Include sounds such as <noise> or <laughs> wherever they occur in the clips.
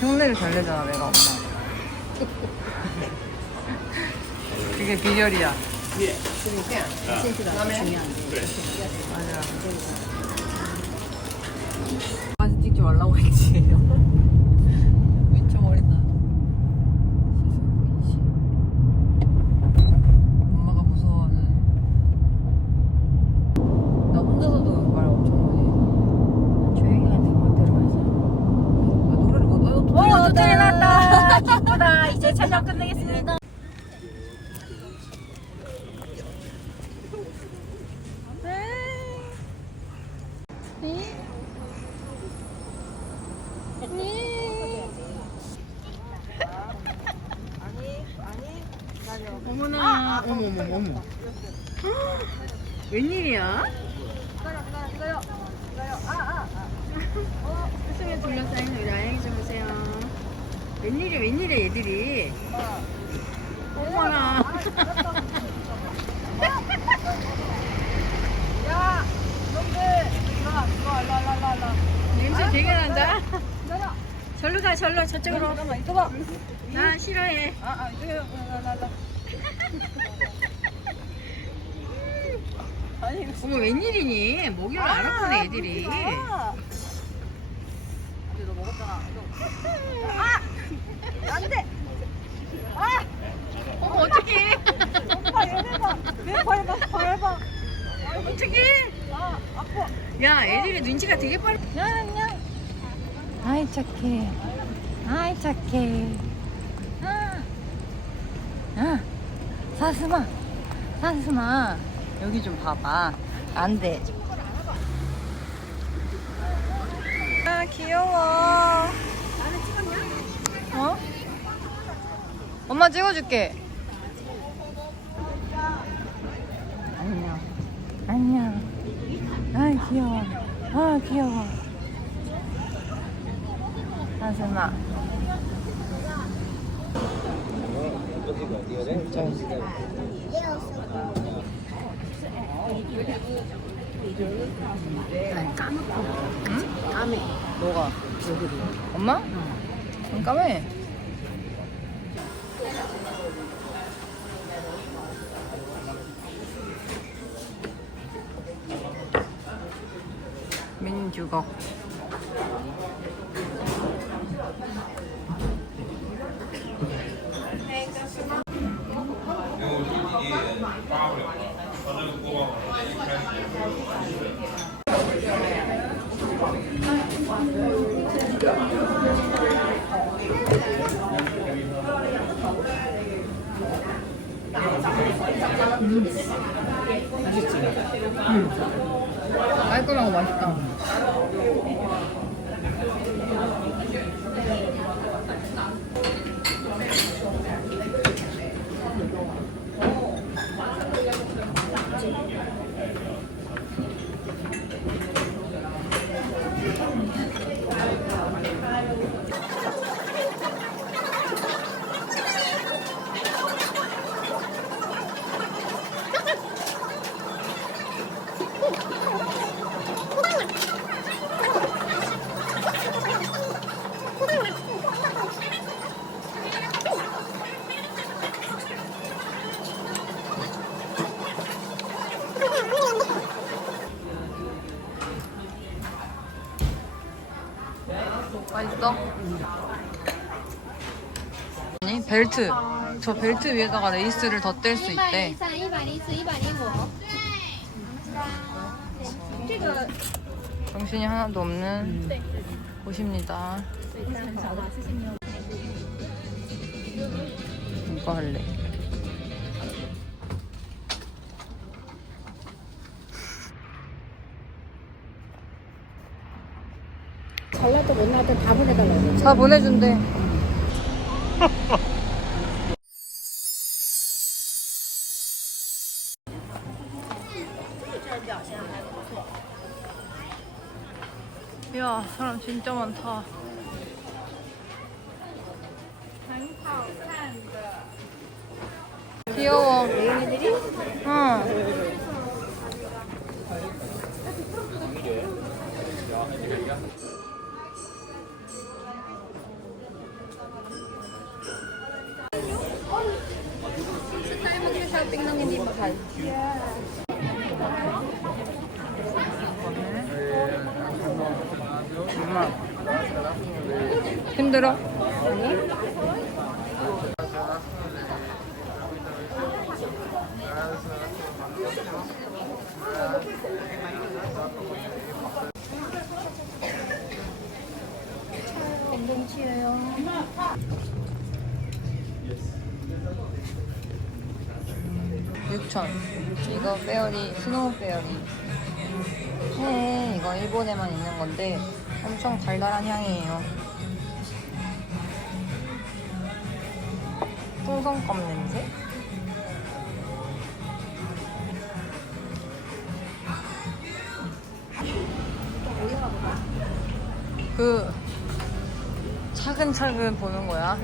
흉내를 잘 내잖아 내가 엄마 <laughs> 그게 비결이야 센스가 중요한데. 맞아 사진 찍지 말라고 했지 미쳐버린다 시선 씨 엄마가 무서워하는 나 혼자서도 말 엄청 많이 해 조용히 하는 멋대로 가자. 아, 노래를 못 어. 기쁘다. <laughs> 이제 촬영 끝내겠습니다. 어머나, 어머, 어머, 어머. <gasps> 웬일이야? 세상에 둘러싸인 야영이 좀 보세요. 웬일이야, 웬일이야, 얘들이. 어머나. 야, 놈들 와. 냄새 되게 난다. 절로 가, 절로, 저쪽으로. 잠깐만, 이거 봐. 나 싫어해. 아, 아, 이거, 어머, 웬일이니? 목욕을 안 하구나, 얘들이. 아, 근데 너 먹었잖아. 이거. 아! 안 돼! 아! 어머, 어떡해. 오빠 얘네 봐. 내발 봐, 발 봐. 어떡해. 아, 아파. 야, 애들이 눈치가 되게 빨리. 냥, 아이 착해. 아이 착해. 아, 아, 사슴아, 사슴아, 여기 좀 봐봐. 안 돼. 아 귀여워. 어? 엄마 찍어줄게. 안녕. 안녕. 아 귀여워. 아 귀여워. 난 까먹고. 응? 까매. 뭐가? 여기를. 엄마? 안 까매. がうん。 깔끔하고 맛있다. 벨트 저 벨트 위에다가 레이스를 덧댈 수 一百 있대 零三、一百零四、一百零五。这个 정신이 하나도 없는 곳입니다 이거 할래 잘라도 못 나도 다 보내달라고. 다 보내준대 <laughs> 야 사람 진짜 많다. 귀여워. 응 힘들어? 운동 취해요. 육천 이거 페어리 스노우 페어리 해 이거 일본에만 있는 건데 엄청 달달한 향이에요 풍선껌 냄새 그 차근차근 보는 거야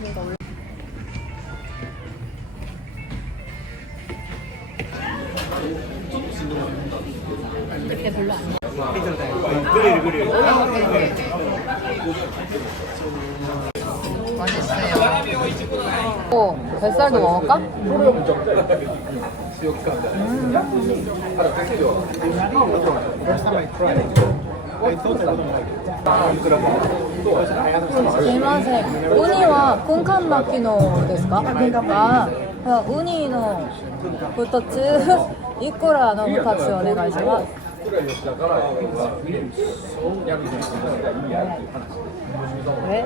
맛있어요. 오, 뱃살도 먹을까?すいません。ウニは軍艦巻きのですか？あ、ウニの二つ、いくらの二つお願いします。え？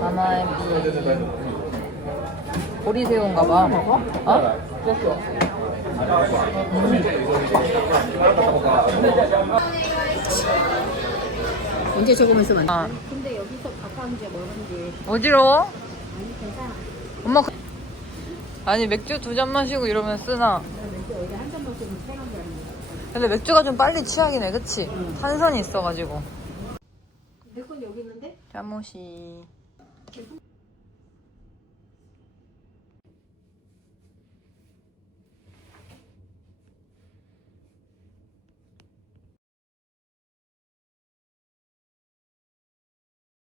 아마에비 보리새우인가 봐. 어? 언제 적으면서 만 아, 근데 여기서 가까운 게 멀은지 어지러워? 아니 괜찮아. 엄마 그- 아니 맥주 두 잔 마시고 이러면 쓰나? 여기 한잔 마시면 편한 거 아니야? 근데 맥주가 좀 빨리 취하긴 해, 그치? 탄산이 있어가지고. 내건 여기 있는데? 짜모시.